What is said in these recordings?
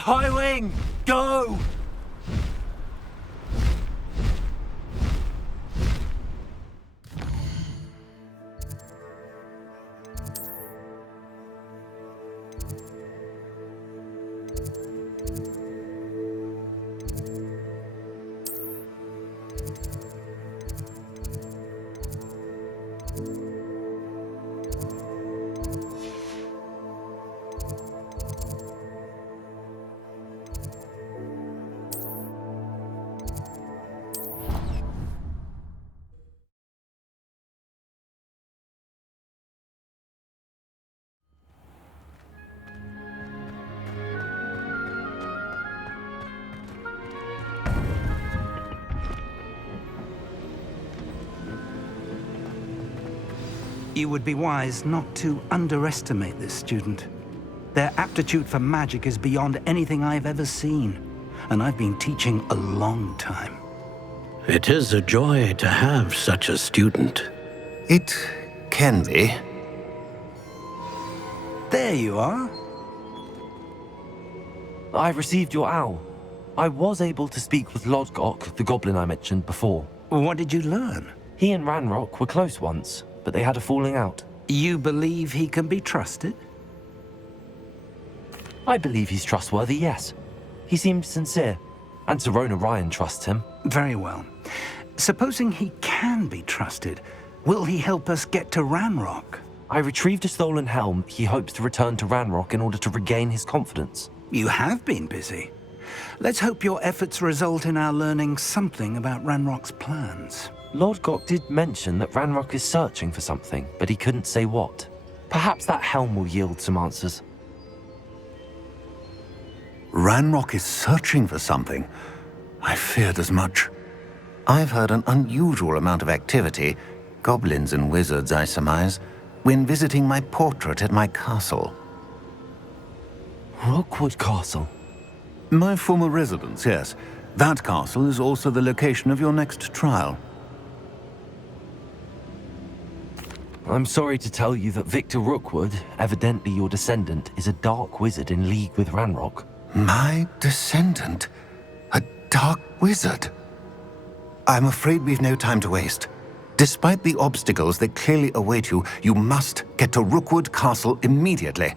Highwing, go! You would be wise not to underestimate this student. Their aptitude for magic is beyond anything I've ever seen, and I've been teaching a long time. It is a joy to have such a student. It can be. There you are. I received your owl. I was able to speak with Lodgok, the goblin I mentioned before. What did you learn? He and Ranrock were close once, but they had a falling out. You believe he can be trusted? I believe he's trustworthy, yes. He seemed sincere, and Serona Ryan trusts him. Very well. Supposing he can be trusted, will he help us get to Ranrock? I retrieved a stolen helm he hopes to return to Ranrock in order to regain his confidence. You have been busy. Let's hope your efforts result in our learning something about Ranrock's plans. Lodgok did mention that Ranrock is searching for something, but he couldn't say what. Perhaps that helm will yield some answers. Ranrock is searching for something. I feared as much. I've heard an unusual amount of activity, goblins and wizards, I surmise, when visiting my portrait at my castle. Rookwood Castle. My former residence, yes. That castle is also the location of your next trial. I'm sorry to tell you that Victor Rookwood, evidently your descendant, is a dark wizard in league with Ranrock. My descendant? A dark wizard? I'm afraid we've no time to waste. Despite the obstacles that clearly await you, you must get to Rookwood Castle immediately.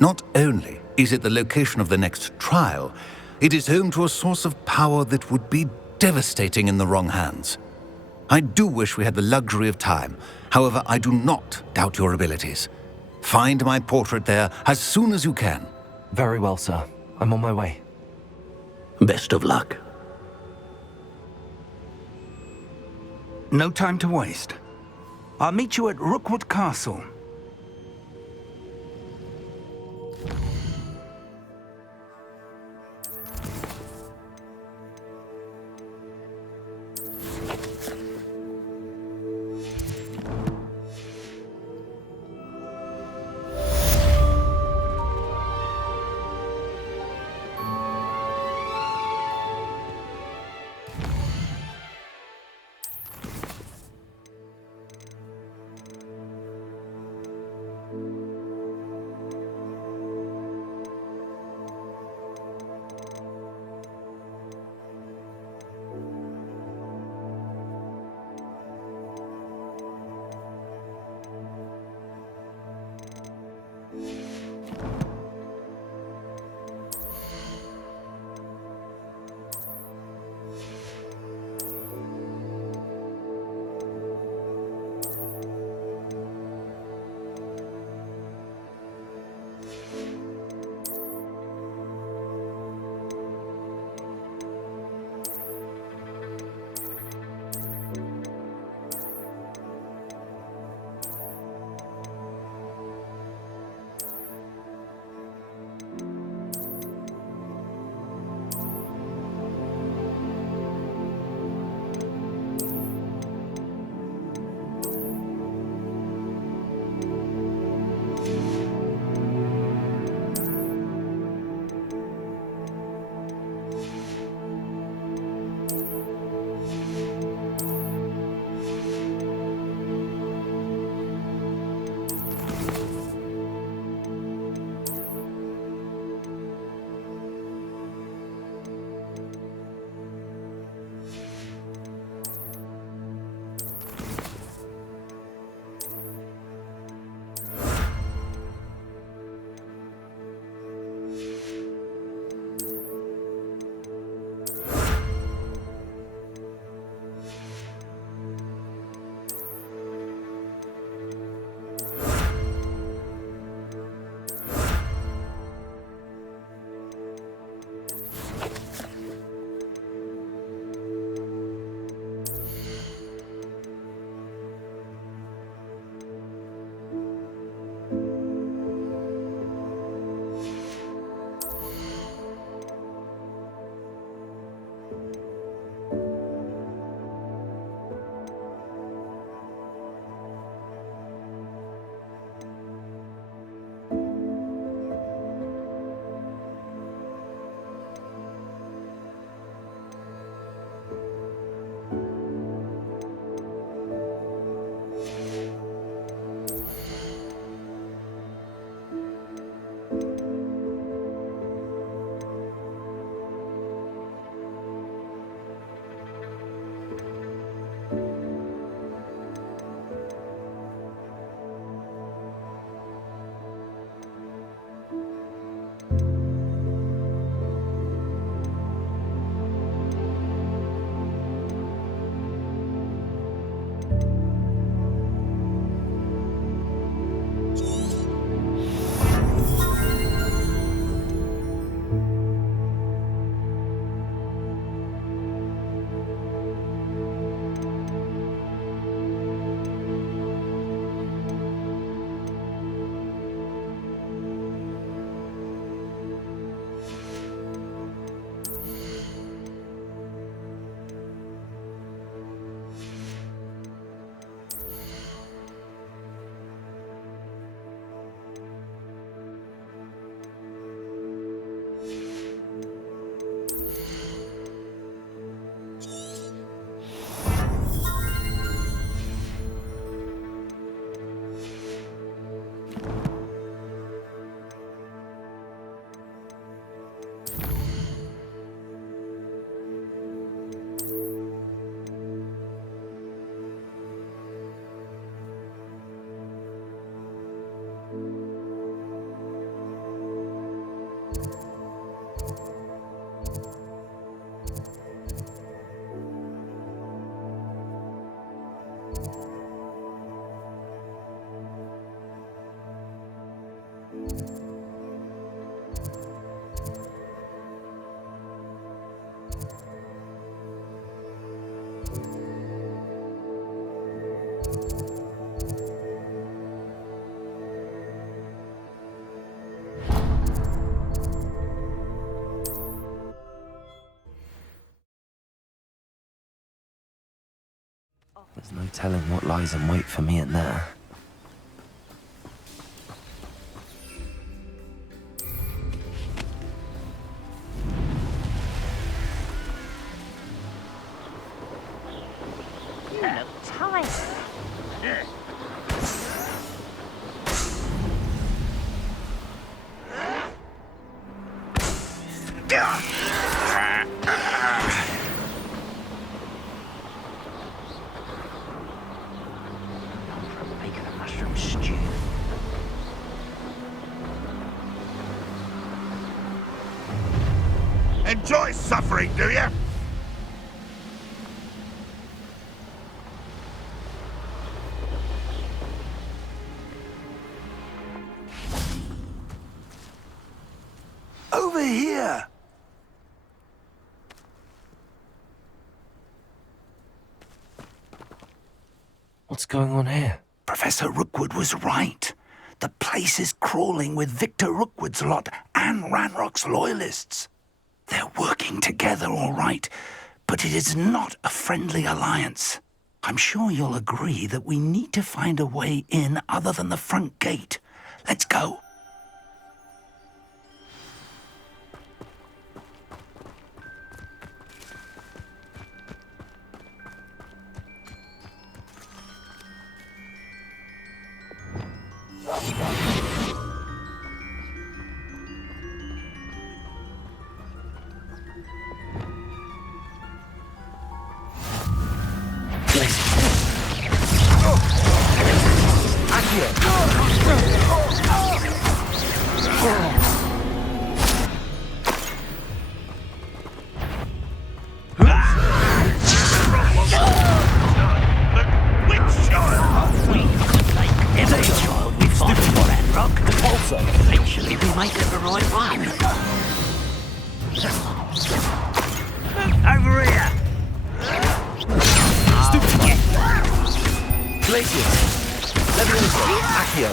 Not only is it the location of the next trial, it is home to a source of power that would be devastating in the wrong hands. I do wish we had the luxury of time. However, I do not doubt your abilities. Find my portrait there as soon as you can. Very well, sir. I'm on my way. Best of luck. No time to waste. I'll meet you at Rookwood Castle. There's no telling what lies in wait for me in there. You look tired. Make a mushroom stew. Enjoy suffering, do you? Over here! What's going on here? Professor Rookwood was right. The place is crawling with Victor Rookwood's lot and Ranrock's loyalists. They're working together, all right, but it is not a friendly alliance. I'm sure you'll agree that we need to find a way in other than the front gate. Let's go. Eventually, we might get the right one. Over here! Glacius! Leviosa! Accio!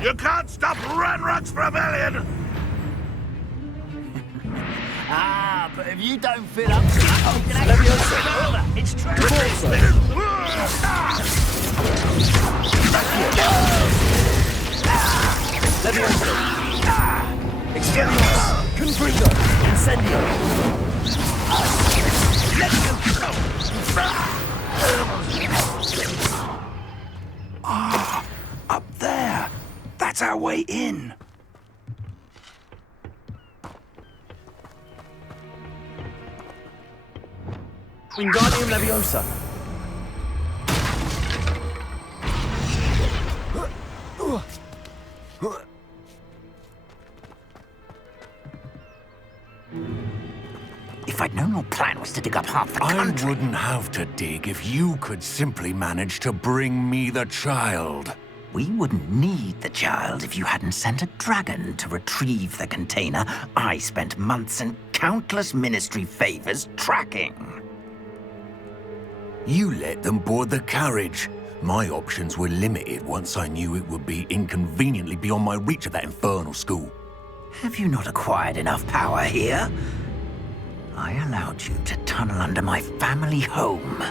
You can't stop Ranrock's rebellion! Ah, but if you don't fill up to that, we can actually it's true. Confringo! Incendio! Up there. That's our way in. Wingardium Leviosa! If I'd known your plan was to dig up half the I country... wouldn't have to dig if you could simply manage to bring me the child. We wouldn't need the child if you hadn't sent a dragon to retrieve the container I spent months and countless ministry favors tracking. You let them board the carriage. My options were limited once I knew it would be inconveniently beyond my reach at that infernal school. Have you not acquired enough power here? I allowed you to tunnel under my family home.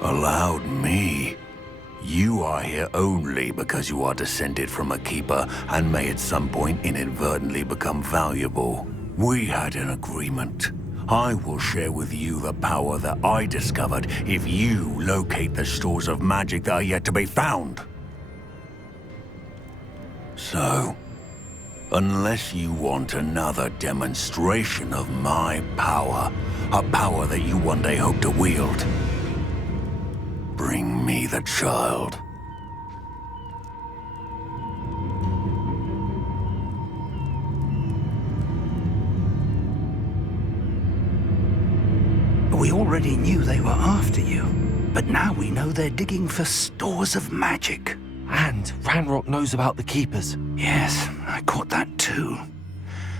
Allowed me? You are here only because you are descended from a keeper and may at some point inadvertently become valuable. We had an agreement. I will share with you the power that I discovered if you locate the stores of magic that are yet to be found. So, unless you want another demonstration of my power, a power that you one day hope to wield, bring me the child. We already knew they were after you, but now we know they're digging for stores of magic. And Ranrock knows about the Keepers. Yes, I caught that too.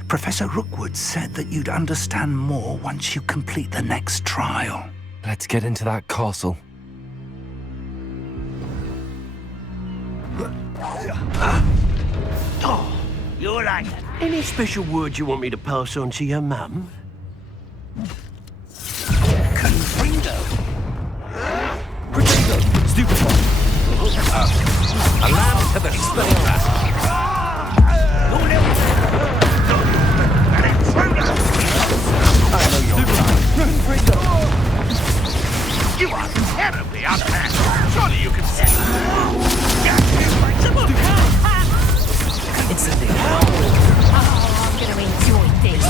Professor Rookwood said that you'd understand more once you complete the next trial. Let's get into that castle. Oh, you're like that. Any special words you want me to pass on to your mum? Confringo. Potato! Stupefy! A lamb to the spell rat! You are terribly unfair. Surely you can see. Incendio! I'm gonna enjoy this.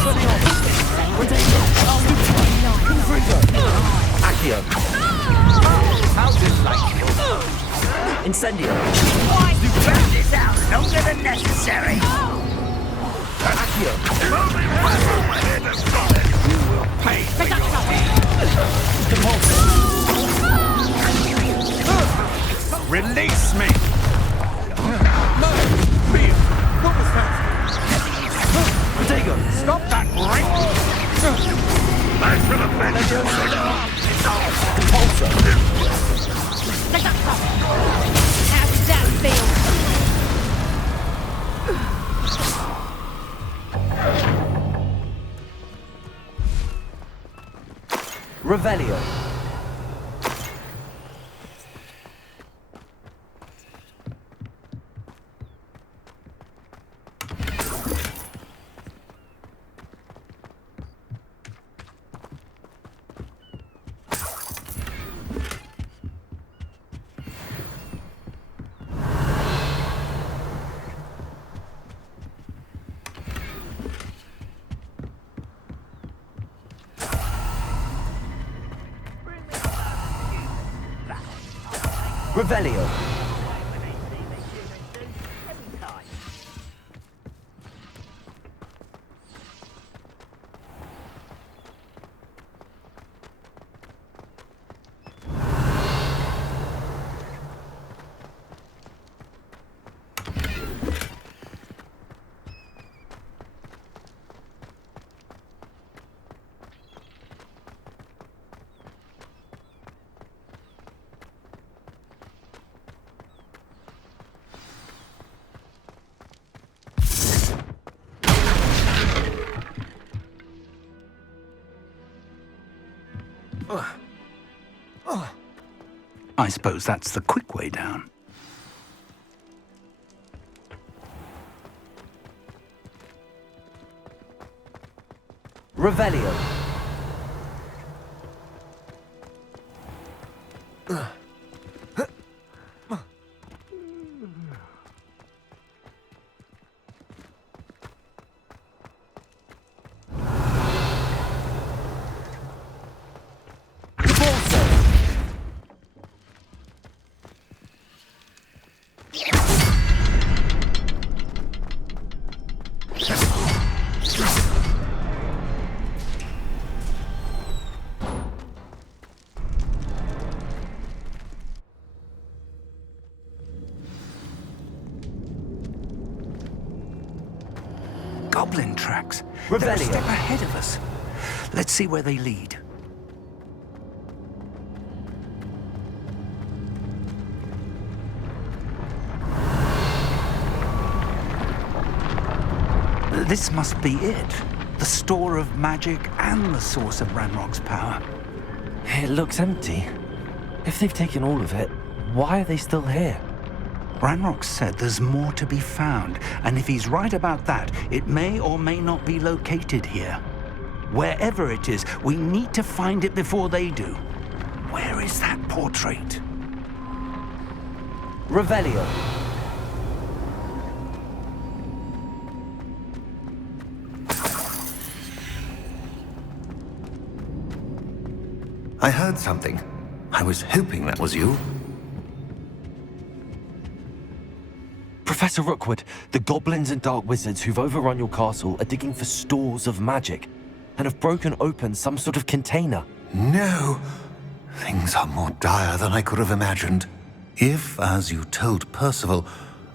Accio! How delightful. Incendio! Why you burn this out longer than necessary? Accio! You will pay for Release me! No! Fear! What was that? Potato! Stop that rape! Back to the bench! Compulsor! How does that feel? Revelio! Revelio! I suppose that's the quick way down. Revelio! Goblin tracks. They're a Revelio. step ahead of us. Let's see where they lead. This must be it. The store of magic and the source of Ranrock's power. It looks empty. If they've taken all of it, why are they still here? Ranrock said there's more to be found, and if he's right about that, it may or may not be located here. Wherever it is, we need to find it before they do. Where is that portrait? Revelio! I heard something. I was hoping that was you. Professor Rookwood, the goblins and dark wizards who've overrun your castle are digging for stores of magic and have broken open some sort of container. No. Things are more dire than I could have imagined. If, as you told Percival,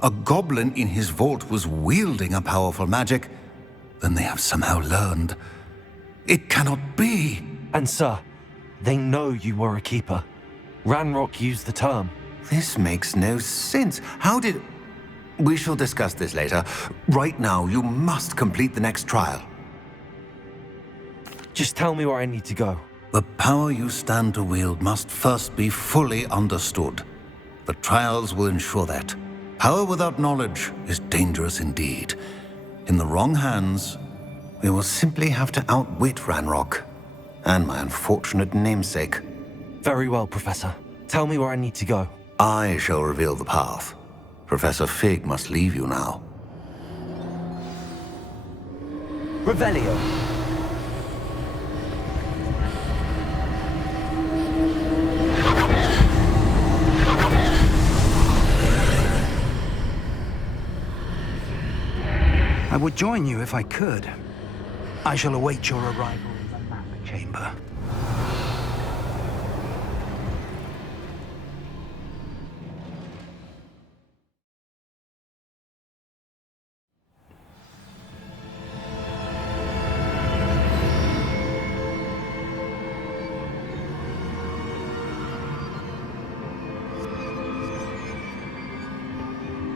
a goblin in his vault was wielding a powerful magic, Then they have somehow learned. It cannot be! And sir, they know you were a keeper. Ranrock used the term. This makes no sense. How did... We shall discuss this later. Right now, you must complete the next trial. Just tell me where I need to go. The power you stand to wield must first be fully understood. The trials will ensure that. Power without knowledge is dangerous indeed. In the wrong hands, we will simply have to outwit Ranrock and my unfortunate namesake. Very well, Professor. Tell me where I need to go. I shall reveal the path. Professor Fig must leave you now. Revelio. I would join you if I could. I shall await your arrival in the map chamber.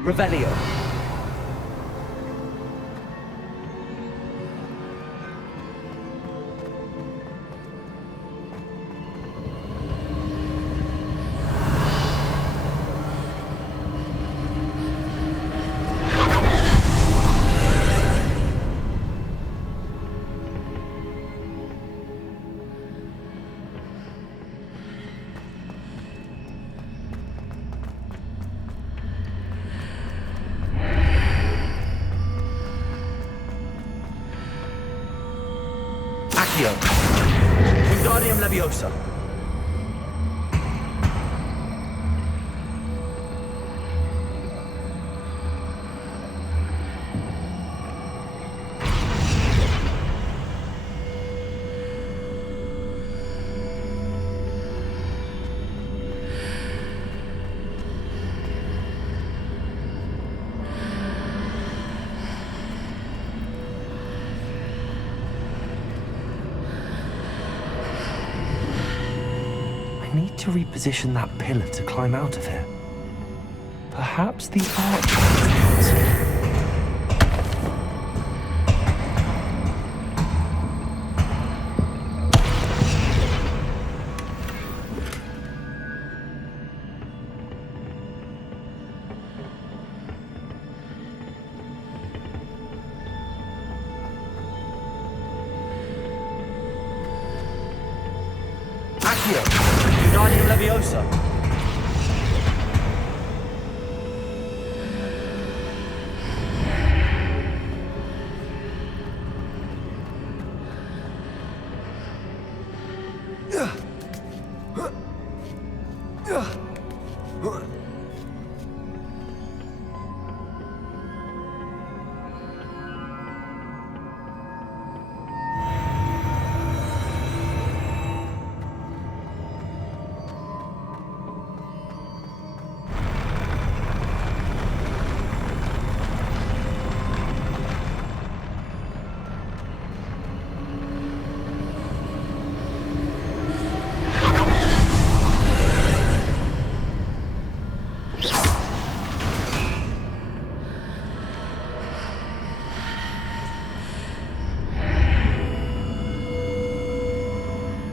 Revelio. Accio. Wingardium Leviosa. I need to reposition that pillar to climb out of here. Perhaps the arch... Accio. Wingardium Leviosa.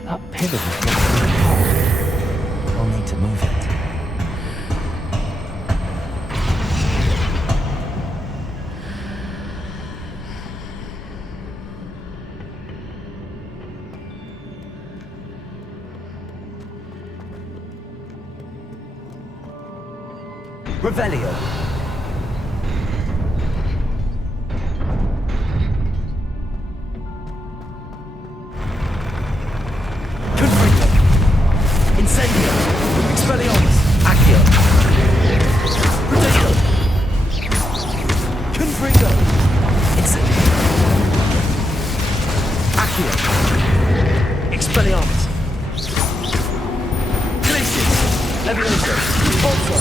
That pillar was blocking the path. I'll need to move it. Revelio. Incendio! Expelliarmus! Accio! Protesto! Confringo! Incendio! Accio! Expelliarmus! Glacius! Leviosa! Ultra!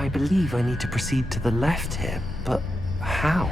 I believe I need to proceed to the left here, but how?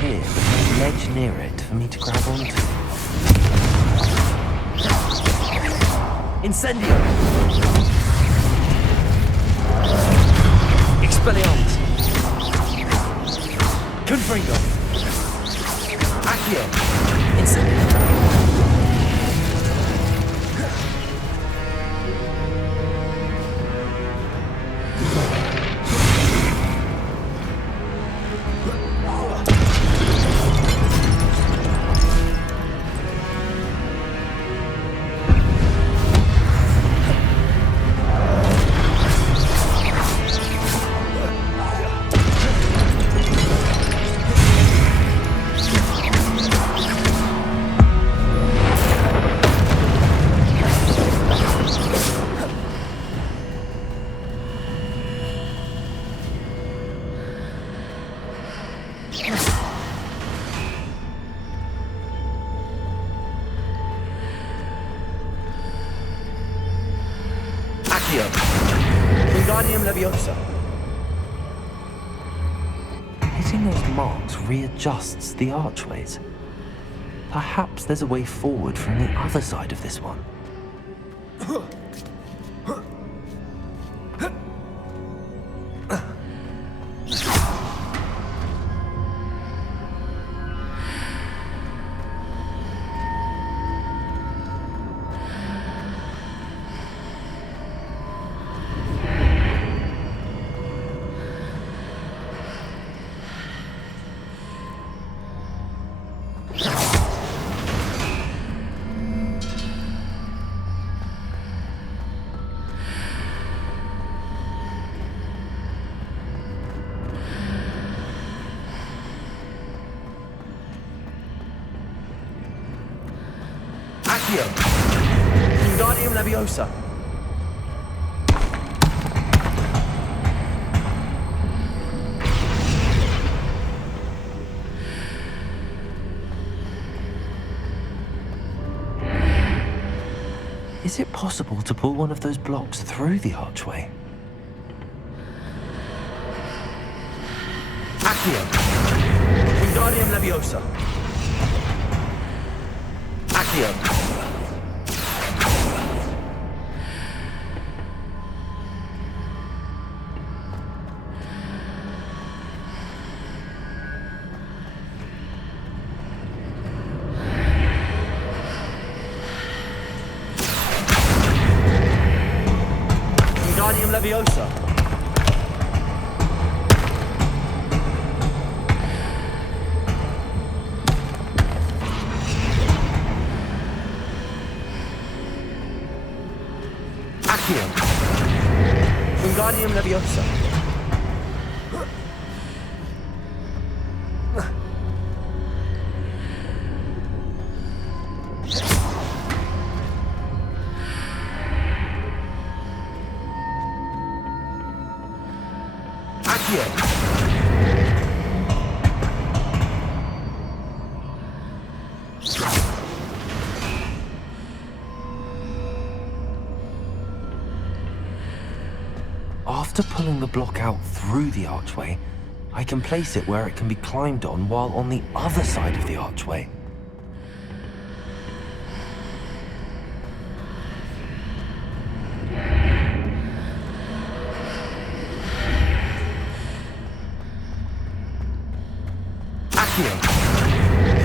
Here, with a ledge near it for me to grab onto. Incendio! Expelliarmus! Confringo! Accio! Incendio! Wingardium Leviosa. Hitting those marks readjusts the archways. Perhaps there's a way forward from the other side of this one. Accio! Wingardium Leviosa. Is it possible to pull one of those blocks through the archway? Accio! Wingardium Leviosa. Accio! Wingardium Leviosa. Accio. Wingardium Leviosa. Accio. After pulling the block out through the archway, I can place it where it can be climbed on while on the other side of the archway. Accio.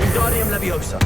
Wingardium Leviosa.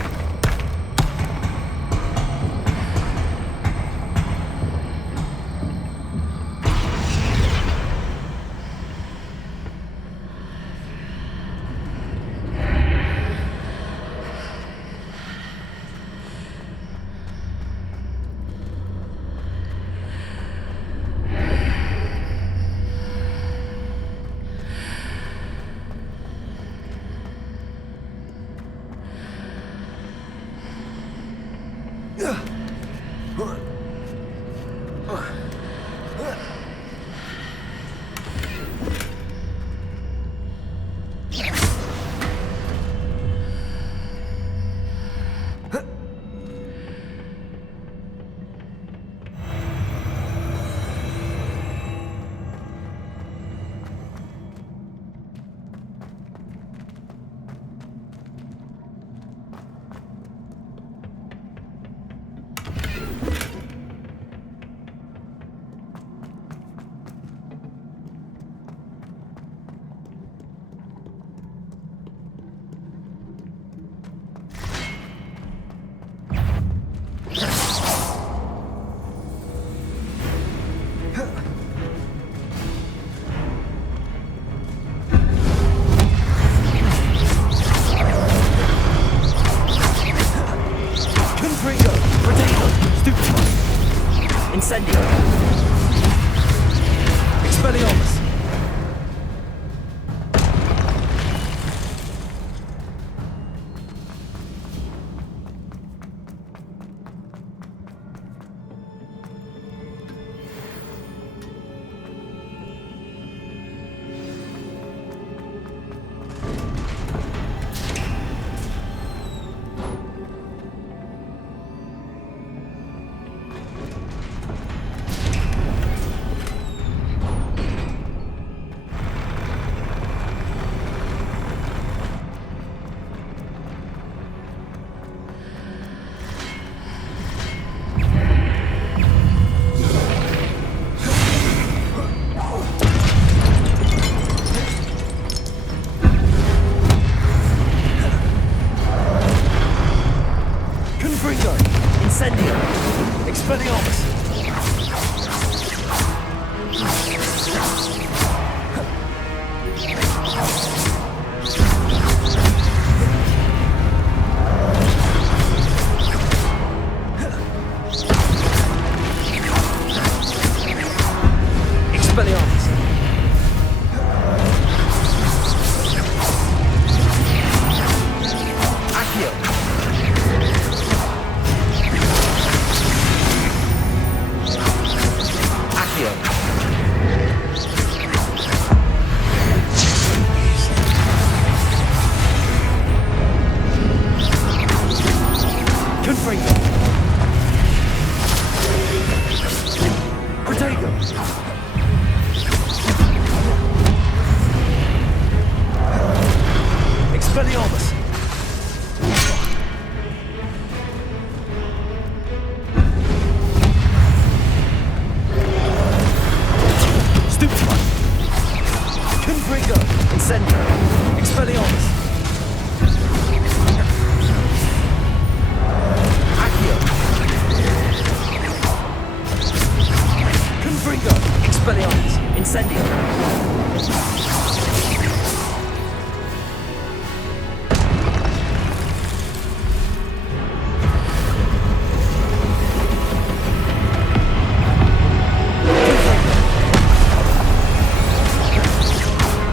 Expelliarmus. Accio. Accio. Confringo. Protego. Expelliarmus. Stupefy. Confringo. Incendio. Expelliarmus. Accio. Confringo. Expelliarmus. Incendio.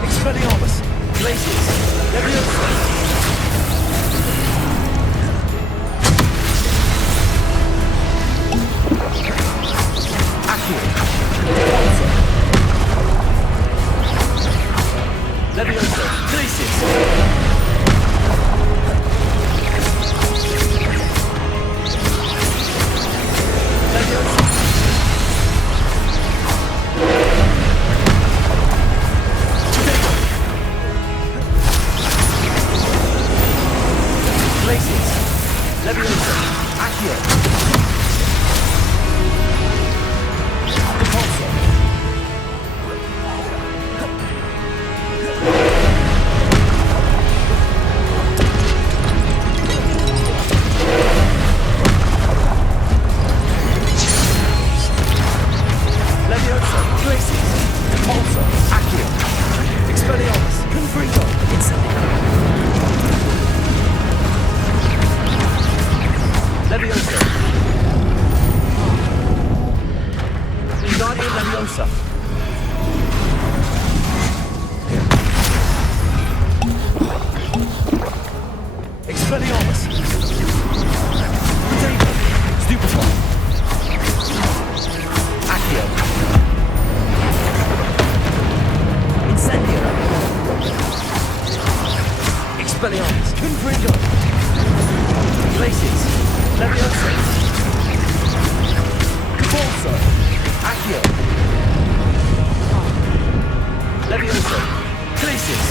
Expelliarmus. Glacius. Leviosa. Accio. Defonso. Leviosa. Glacius. Leviosa. Glacius. Leviosa. Accio. Defonso. Leviosa. Glacius. Defonso. Accio. Expelliarmus. Confringo. Incendio. Leviosa. Wingardium Leviosa. Expelliarmus. Protego. Stupefy. Accio. Incendio. Expelliarmus. Confringo. Glacius. Leviosa. Defonso. Accio. Leviosa. Glacius.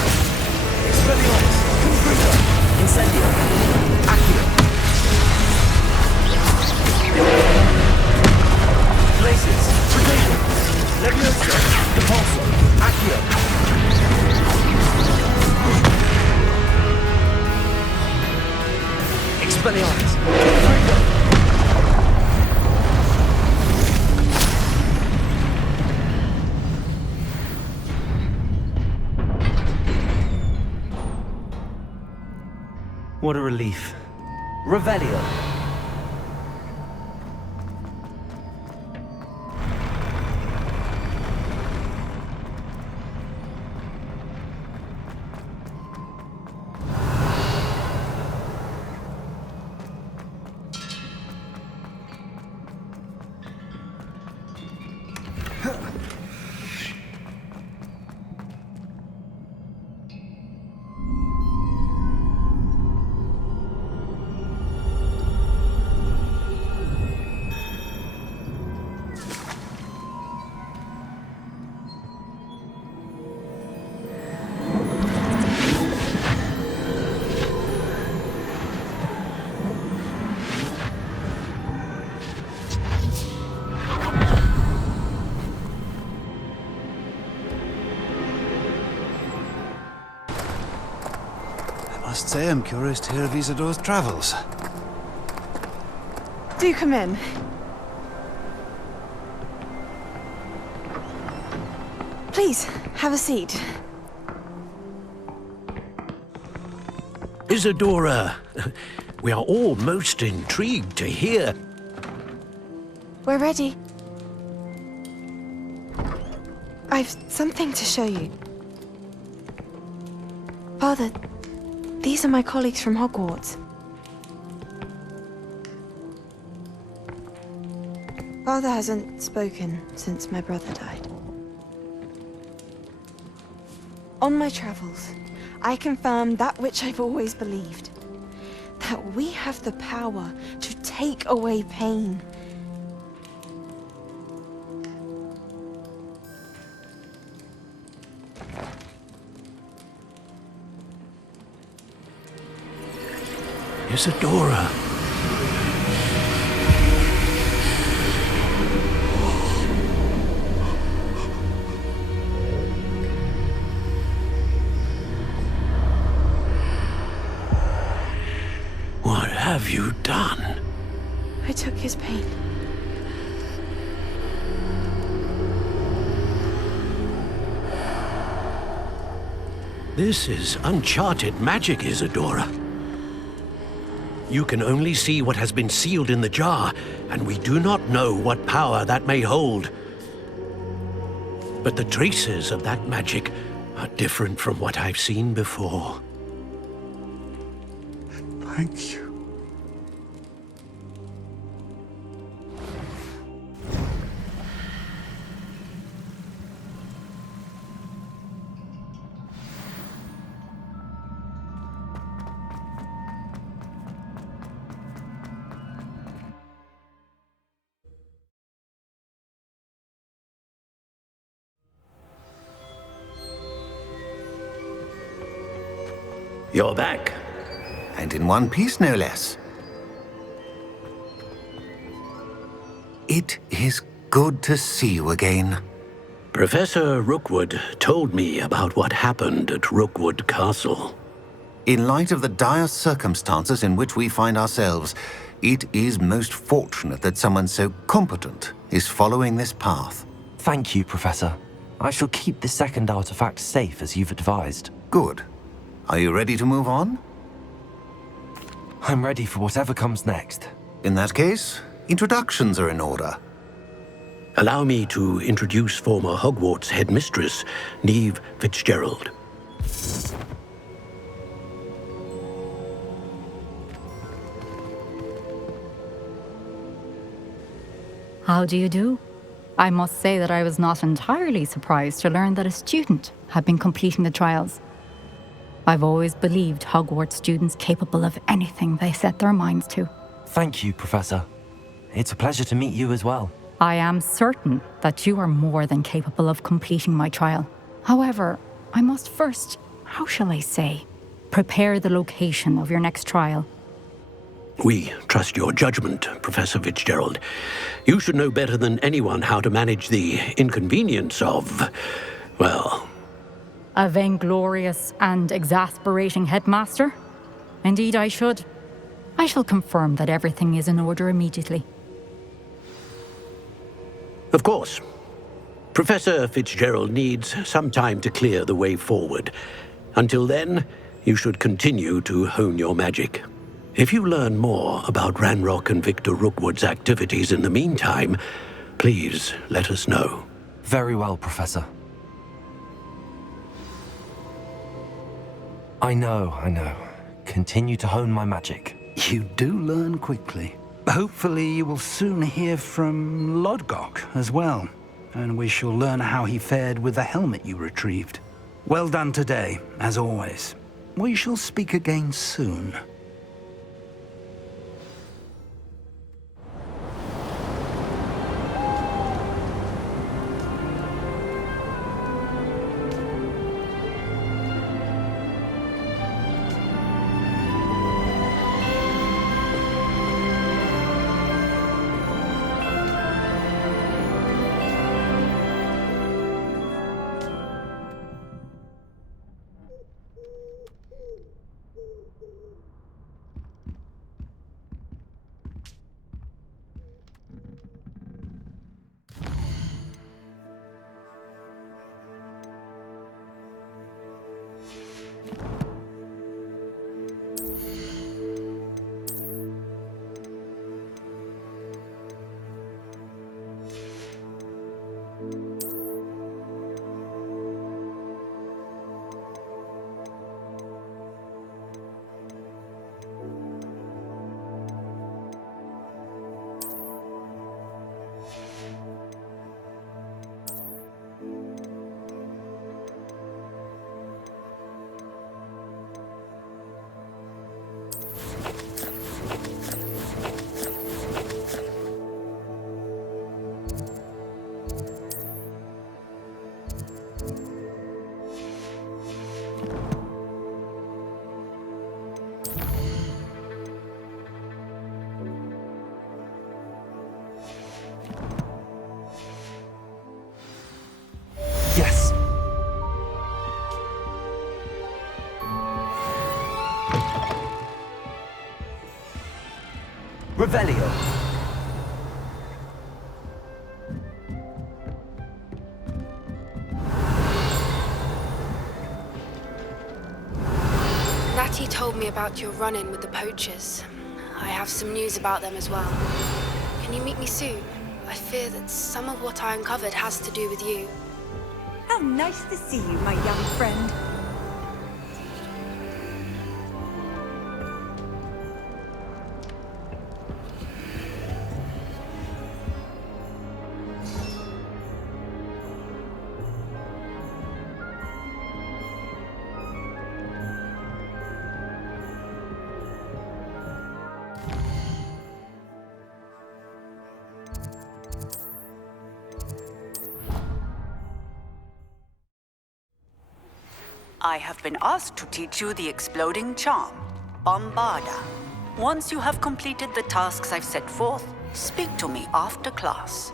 Expelliarmus. Confringo. Incendio. Accio. Glacius. Protego. Leviosa. Defonso. Accio. Expelliarmus. Confringo. What a relief. Revelio. Must say I'm curious to hear of Isidore's travels. Do come in. Please, have a seat. Isadora, we are all most intrigued to hear. We're ready. I've something to show you. Father, these are my colleagues from Hogwarts. Father hasn't spoken since my brother died. On my travels, I confirmed that which I've always believed. That we have the power to take away pain. Isadora. What have you done? I took his pain. This is uncharted magic, Isadora. You can only see what has been sealed in the jar, and we do not know what power that may hold. But the traces of that magic are different from what I've seen before. Thank you. You're back. And in one piece, no less. It is good to see you again. Professor Rookwood told me about what happened at Rookwood Castle. In light of the dire circumstances in which we find ourselves, it is most fortunate that someone so competent is following this path. Thank you, Professor. I shall keep the second artifact safe as you've advised. Good. Are you ready to move on? I'm ready for whatever comes next. In that case, introductions are in order. Allow me to introduce former Hogwarts headmistress, Neve Fitzgerald. How do you do? I must say that I was not entirely surprised to learn that a student had been completing the trials. I've always believed Hogwarts students capable of anything they set their minds to. Thank you, Professor. It's a pleasure to meet you as well. I am certain that you are more than capable of completing my trial. However, I must first, how shall I say, prepare the location of your next trial. We trust your judgment, Professor Fitzgerald. You should know better than anyone how to manage the inconvenience of, well... A vainglorious and exasperating headmaster? Indeed I should. I shall confirm that everything is in order immediately. Of course. Professor Fitzgerald needs some time to clear the way forward. Until then, you should continue to hone your magic. If you learn more about Ranrock and Victor Rookwood's activities in the meantime, please let us know. Very well, Professor. I know. Continue to hone my magic. You do learn quickly. Hopefully you will soon hear from Lodgok as well, and we shall learn how he fared with the helmet you retrieved. Well done today, as always. We shall speak again soon. Yes! Revelio! Natty told me about your run-in with the poachers. I have some news about them as well. Can you meet me soon? I fear that some of what I uncovered has to do with you. How nice to see you, my young friend. I have been asked to teach you the exploding charm, Bombarda. Once you have completed the tasks I've set forth, speak to me after class.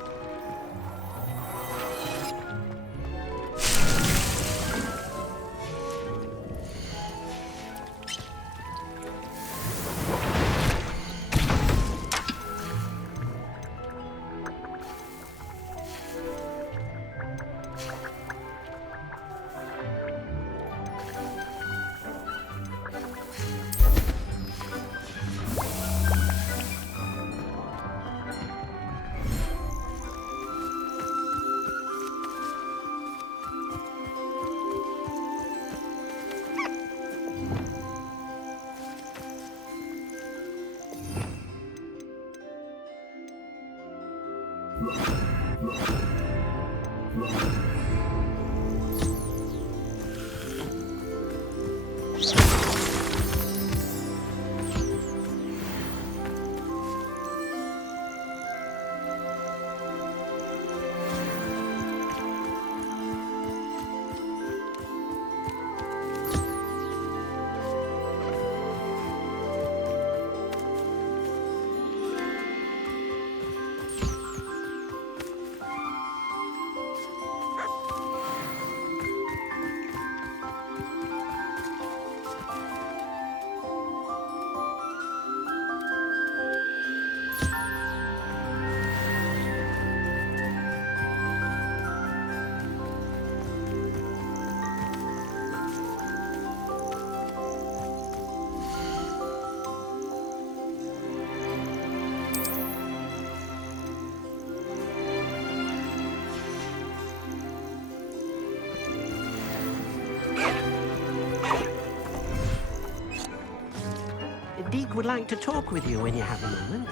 Deke would like to talk with you when you have a moment.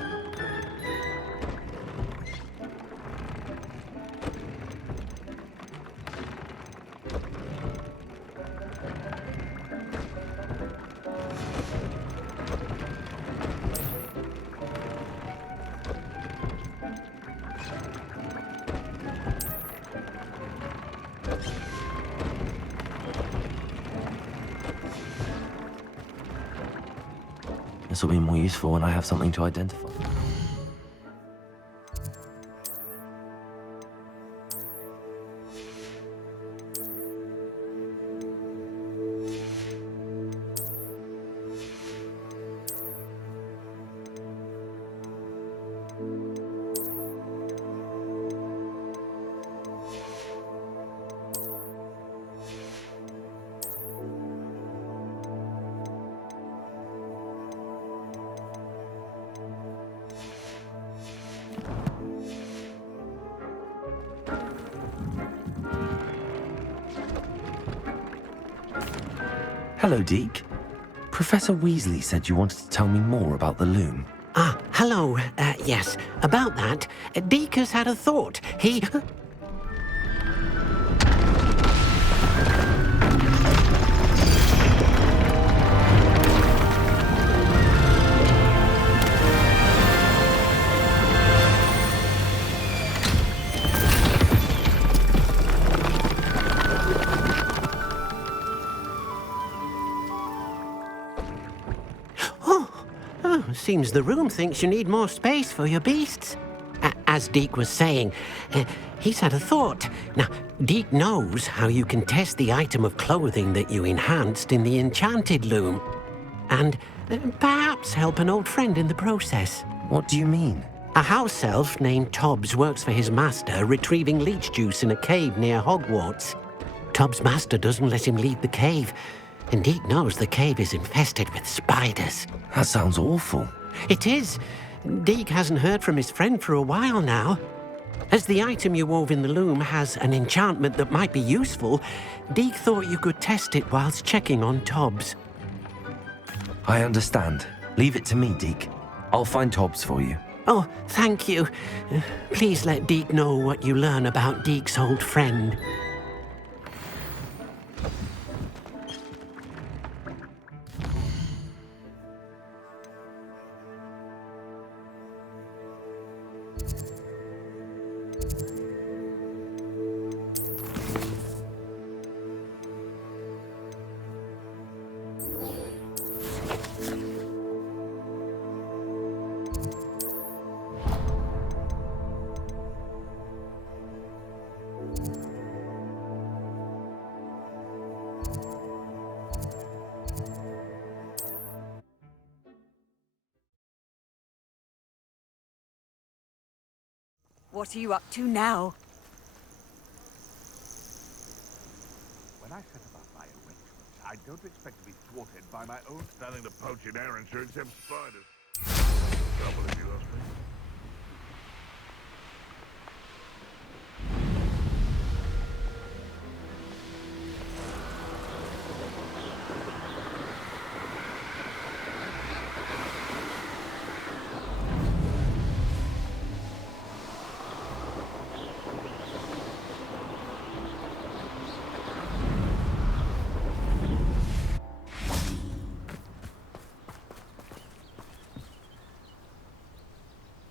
This will be more useful when I have something to identify. Hello, Deke. Professor Weasley said you wanted to tell me more about the loom. Ah, hello. Yes, about that, Deke has had a thought. He... seems the room thinks you need more space for your beasts. As Deke was saying, he's had a thought. Now, Deke knows how you can test the item of clothing that you enhanced in the enchanted loom. And perhaps help an old friend in the process. What do you mean? A house elf named Tobbs works for his master, retrieving leech juice in a cave near Hogwarts. Tobbs' master doesn't let him leave the cave, and Deke knows the cave is infested with spiders. That sounds awful. It is. Deke hasn't heard from his friend for a while now. As the item you wove in the loom has an enchantment that might be useful, Deke thought you could test it whilst checking on Tobbs. I understand. Leave it to me, Deke. I'll find Tobbs for you. Oh, thank you. Please let Deke know what you learn about Deke's old friend. What are you up to now? When I set about my arrangements, I don't expect to be thwarted by my own Nothing to poach in air insurance except spiders. The trouble is,